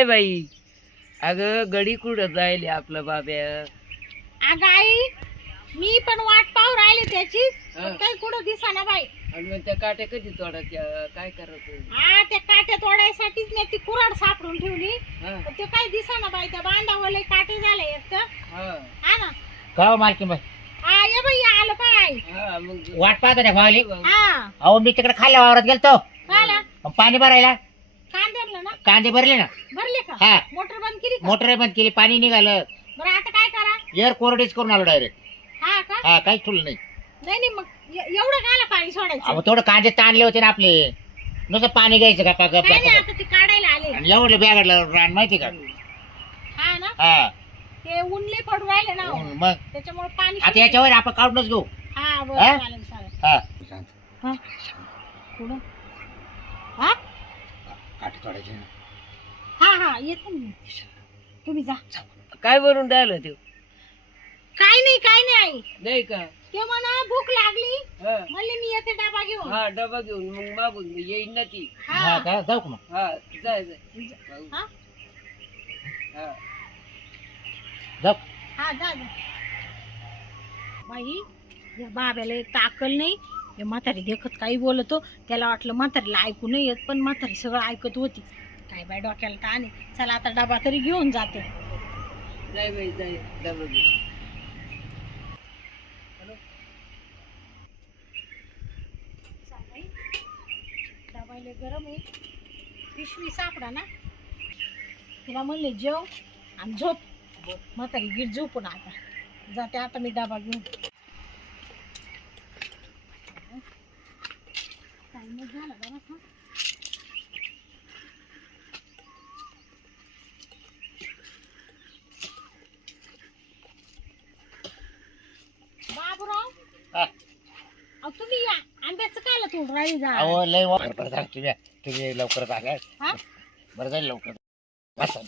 ए बाई, अगं गडी कुठं जायले आपलं बाब्या. अगं आई, मी पण वाट पाहू राहिले त्याची, काही कुठं दिसाना बाई. आणि मग त्या काट्या कधी तोडायच्या, काय करायचं? हा, त्या काट्या तोडायसाठीच मी ती कुऱ्हाड सापडून ठेवली, पण ते काही दिसाना बाई. त्या बांधावले काटे झाले एक तर. हा ना का मालकी बाई? हा, ये बाई आलं पाय. हा मग वाट पाहतो त्या भावाली. हा, अहो मी तिकडे खाल्ल्या वावरात गेलतो झाला पाणी भरायला. कांद्याला ना कांदे भरले ना. भरले का? हा. मोटर बंद केली का? मोटर बंद केली, पाणी निघालं. बरं आता काय करा? एअर कोरडीच करून आलो डायरेक्ट. हा का? हा, काहीच ठुलं नाही. नाही नाही, मग एवढं काला पाणी सोडायचं? अहो थोडं कांदे ताणले होते ना आपले, नुसतं पाणी घ्यायचं का काय नाही, आता ते काढायला आले. आणि एवढं बॅगडलं रान माहिती का? हा ना, हा ते उनले पडू राहिले ना, मग त्याच्यामुळे पाणी आता याच्यावर आपण काढूनच घेऊ. हा बरं, हा? चालेल चालेल. हा हा, पुढं. हा काठी तोडायची ना. हा हा, येते मी. तुम्ही जा. काय बनवून राहिलं ते? काय नाही काय नाही आई, नाही का? ते म्हणा भूक लागली, हा म्हणले मी येते डबा घेऊन. हा, डबा घेऊन मग मागून येईन ना ती. हा हा का, जाऊ का मग? हा, जाय जाय. हा हा. जाऊ. हा, जा जा. बाई, या बाब्याला एक अक्कल नाही. हे म्हातारी देखत काही बोलतो, त्याला वाटलं म्हातारीला ऐकू नाही येत, पण म्हातारी सगळं ऐकत होती. काय बाय डोक्याला ताण आहे. चला आता डबा तरी घेऊन जाते. जाय बाई जाय, डबा घे. डबायला गरम आहे, पिशवी सापडा ना. तिला म्हणले जेव आणि झोप. म्हातारी गिर झोपून आता जाते. आता मी डबा घेऊन. टाइम झाला बरं का? बाबूराव, हा. अहो तुम्ही या आंब्याचं कायला तोड राहिली जा? अहो लय बरं झालं तुम्ही लवकरच आल्या. हा? बरं जाईल लवकर. बसा.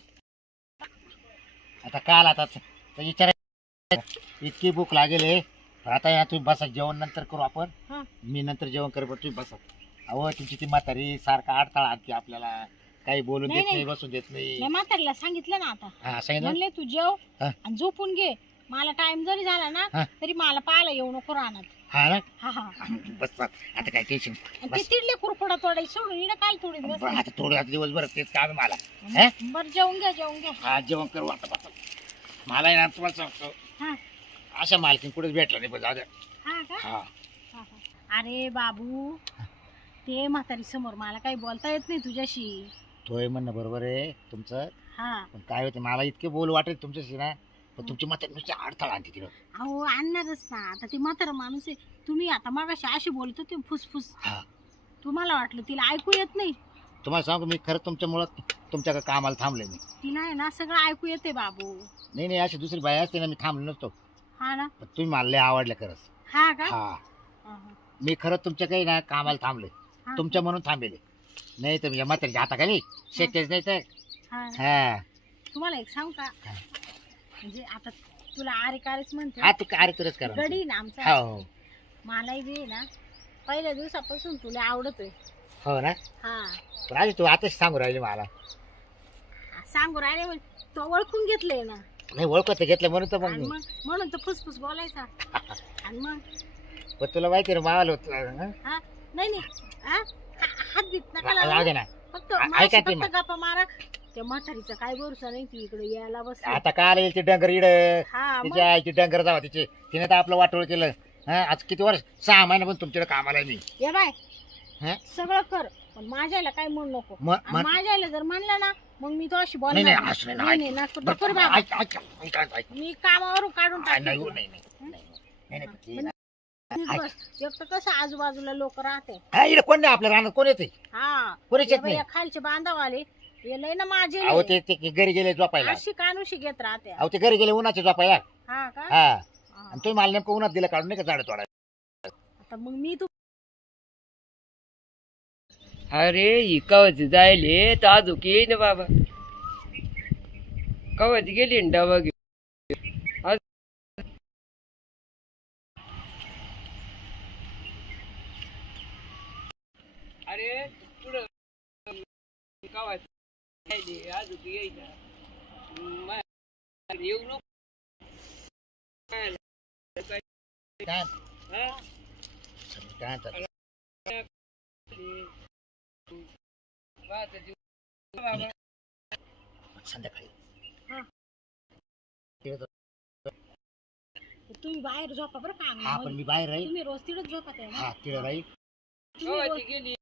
आता काल आता विचार इतकी भूक लागेल आहे. आता या तुम्ही बसा, जेवण नंतर करू आपण. हा. मी नंतर जेवण करू, पण तुम्ही बसा. अहो तुमची ती म्हातारी सारखा अडथळा आणते आपल्याला, काही बोलून नाही, देत नाही, नाही. बसून देत नाही. मी म्हातारीला सांगितलं ना आता. हा सांगितलं. म्हणले तू जेव हा. आणि झोपून घे. मला टाइम जरी झाला ना हा. तरी मला पाहायला येऊ नको राहणार. हा ना. हा हा. बस आता काय टेन्शन. आणि ते तिडले कुरकुडा तोडायची सोडून इकडे काय तोडीत बस. आता थोडं आता दिवसभर तेच काम आहे मला. हा? बरं जेवून घ्या जेवून घ्या. हा जेवण करू आता बसा. मला आहे ना तुम्हाला सांगतो, हा अशा मालकीन कुठेच भेटला नाही, पण जाऊ द्या. हा का? हा हा, हा. अरे बाबू, ते म्हातारी समोर मला काही बोलता येत नाही तुझ्याशी. तोय म्हणणं बरोबर आहे तुमचं, हा. पण काय होते मला इतके बोल वाटेल तुमच्याशी ना, पण तुमची म्हातारी नुसते अडथळा आणते तिकडं. अहो आणणारच ना, आता ते म्हातारा माणूस आहे. तुम्ही आता मागाशी अशी बोलत होते फुसफुस. हा. तुम्हाला वाटलं तिला ऐकू येत नाही? तुम्हाला सांगू मी खरं तुमच्यामुळं तुमच्याकडे कामाला थांबले मी. तिला आहे ना सगळं ऐकू येते बाबू. नाही नाही, अशी दुसरी बाई असते ना मी थांबलो नसतो. हा ना. पण तुम्ही मला लय आवडलं खरंच. हा का? हा, हा, हा. मी खरंच तुमच्या काही ना कामाला थांबले, हा. तुमच्या म्हणून थांबेले. नाही तर म्हणजे म्हातारीच्या हाताखाली शक्यच नाही तर. हा. हा तुम्हाला एक सांगू का, म्हणजे आता तुला आरे कारेच म्हणते. हा, तू काय तुलाच करा. गडी ना आमचा. हो मलाही बी ना पहिल्या दिवसापासून तुला आवडतोय. हो ना. हा, पण आधी तू आताच सांगू राहिली मला. सांगू राहिले म्हणजे तो ओळखून घेतलंय ना. नाही ओळखत घेतलं म्हणून तर आणि मग. मग म्हणून तर फुसफुस बोलायचा. आणि मग पण तुला माहिती ना मावाला होत. हा नाही नाही, हा हात बीत नका राहू लावू. दे ना. फक्त ऐका माझ्याशी ते फक्त गप्पा मारा. त्या म्हातारीचा काय भरोसा नाही, ती इकडे यायला बस. आता काल येईल ते डंगर इड, हा मग. तिच्या आईची डंगर जावा तिचे, तिने तर आपलं वाटोळ केलं. हा, आज किती वर्ष, 6 महिने पण तुमच्याकडे कामाला आहे मी. ये बाय, हा? सगळं कर, पण माझ्याला काय म्हणू नको. मग आणि माझ्याला जर म्हणलं ना मग मी तो अशी नाही बोलणार नाही असं नाही, नाही, ऐक. नको बरं, नको रे बाबा. ऐक, ऐक, ऐक, ऐक, ऐक. मी कामावरून काढून नाही, नाही, टाकते. नाही, नाही, नाही, नाही, नाही, पण नाही. नीट बस. एक तर कसं आजूबाजूला लोक राहते. हा, इकडे कोण नाही आपल्या रानात, कोण येते? हा, कोणीच हे येत नाही. बाई, खालचे बांधव आले, हे लय ना माझे अहो ते घरी गेले झोपायला. अशी कानुशी घेत राहते. अहो ते घरी गेले उन्हाचे झोपायला. हा का? हा, हा. आणि तुम्ही मला नेमकं उन्हात दिलं काढून नाही का झाड तोडायला. आता मग मी तू अरे ही कवच जायले तर अजून येई ना बाबा. कवच गेली ना डबा घेऊन. अरे पुढं कवच राहिले, अजून येईना. येऊ नको. काय हा? काय म्हणतात? माझा जीव बाबा. संध्याकाळी तुम्ही बाहेर झोपा बरं का हा पण अंगणामध्ये. मी बाहेर राहील. तुम्ही रोज तिथेच झोपत आहे ना. हा तिला राहील. तुम्ही रोज- गावाची गेली.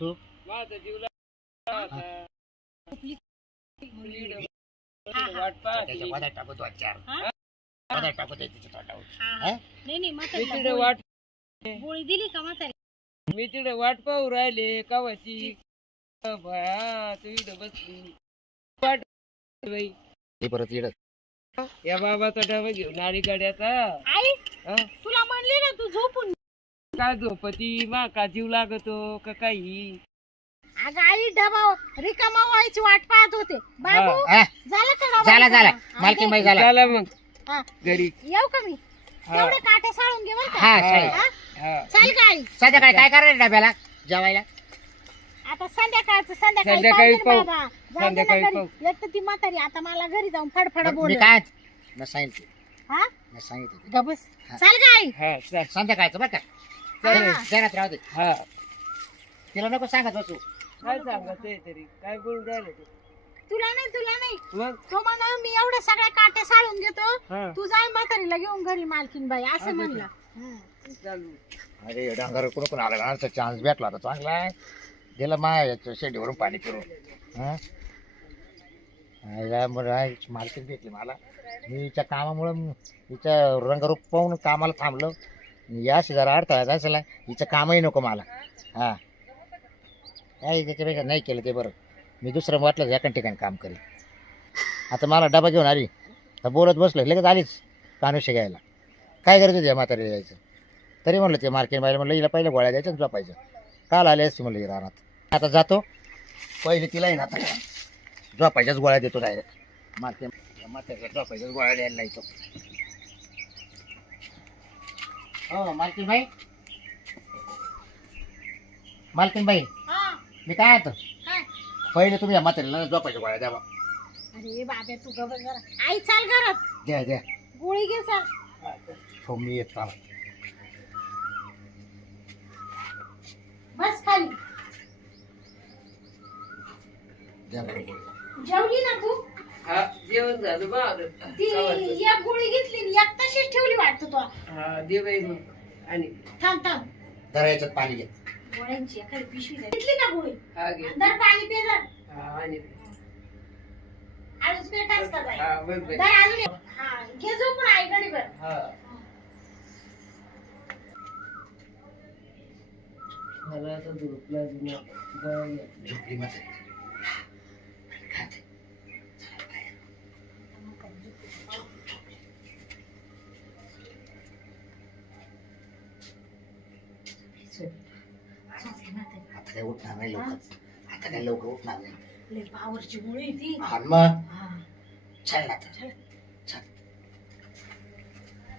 तू माझा जीव लागला होता. हा. वाट पाहते. त्याच्या वादात टाकू 2-4 हा? वादात टाकू दे तिच्या तोंडावर. हा. हा? नाही नाही मी म्हातारीला तिकडे गोळी- वाट गोळी दिली का म्हातारी? मी तिकडे वाट पाहू राहिले कावाची. भया तू इथं बसली वाट बाई. ते परत येडत. या बाबाचा डबा घेऊन आली गाड्याचा. आई हा? तुला म्हणली ना तू झोपून. काय झोपती मा का जीव लागतो का काही. अगं आई डबा रिकामा व्हायची वाट पाहत होते. बाबू हा? झालं का डबा झाला झाला रिकामा? मालकीन बाई हा, झाला. चला मग हा. घरी. येऊ का मी? हा. तेवढे काटे साळून घे बरं का. हा चालेल. हा? हा? चाल का आई? संध्याकाळी काय करणार डब्याला जेवायला? आता संध्याकाळचं संध्याकाळी संध्याकाळी पाहू दे पाहू. बाबा. जाऊ दे ना संध्याकाळी घरी. पाहू. एक तर ती म्हातारी आता मला घरी जाऊन फडफड मी बोल. काय मी सांगितलं हा मी सांगितलं गबस. हा. चाल का आई? हा चल. संध्याकाळचं बरं का हा. जरात राहू दे. हा तिला नको सांगत बसू. काय सांगतोय तरी काय बोलून राहिलं तू. तुला नाही मग तो म्हणा मी एवढे सगळे काटे साळून घेतो. हा तू जाय म्हातारीला घेऊन घरी मालकीन बाई असं असं म्हणलं. चालू. अरे डांगर कोण आला का चान्स भेटला होता चांगला. दिलं माया शेंडीवरून पाणी फिरून. हा मालकीन भेटली मला. मी हिच्या कामामुळं हिच्या रंगरूप पाहून कामाला थांबलो. या जरा अडथळा असेल हिचं कामही नको मला. हा काय त्याच्यापेक्षा नाही केलं ते बरं. मी दुसरं वाटलं एका ठिकाणी काम करेल. आता मला डबा घेऊन आली तर बोलत बसलो लगेच आलीच कानुष्य घ्यायला. काय करायचं होती म्हातारी यायचं तरी म्हणलं ते मार्केट बाहेर म्हणलं हिला पहिल्या गोळ्या द्यायच्या झोपायचं. काल आले असते म्हणलं रानात. आता जातो पहिले तिला आहे ना आता झोपायच्याच गोळ्या देतो डायरेक्ट. म्हातारीला झोपायच्याच गोळ्या द्यायला येतो. हो मालकीन बाई हा, मी काय आता काय? पहिले तुम्ही या म्हातारीला झोपायच्या गोळ्या द्या बा. अरे बाबा तू गबस जरा. आई चाल घरात. द्या द्या गोळी घे चाल. हो मी येत चाला. बस खाली. द्या बरं गोळी. जेवली ना तू? हा जेवण झालं बा. ती एक गोळी घेतली आणि एक तशीच ठेवली वाटतं तू. हा दे बाई मग. आणि थांब थांब. जरा याच्यात पाणी घे. गोळ्यांची एखादी पिशवी द्या. घेतली का गोळी? हा घे. दर पाणी पे दर. हा आणि आळूच पेटाच का जाय. हा बघ बाई. दर अजून एक. हा घे झोपून आई गडीभर. हा मला आता झोपला जुना. बरं. झोपली म्हातारी. आता काय उठणार नाही लवकर. आता काय लवकर उठणार नाही. लय पावरची गोळी आहे ती. हा मग हा. चल ना आता.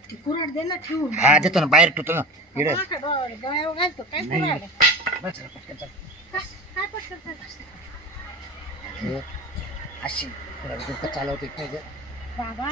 ती कुऱ्हाड दे ना ठेवून. हा देतो ना बाहेर ठेवतो ना इकडे. हा का डोळ्यावर घालतो काय नाही. कुऱ्हाड? बस रे, पटकन चल. काय पटकन चाल. हे, अशी थोडं डोकं चालवते नाही गं. बाबा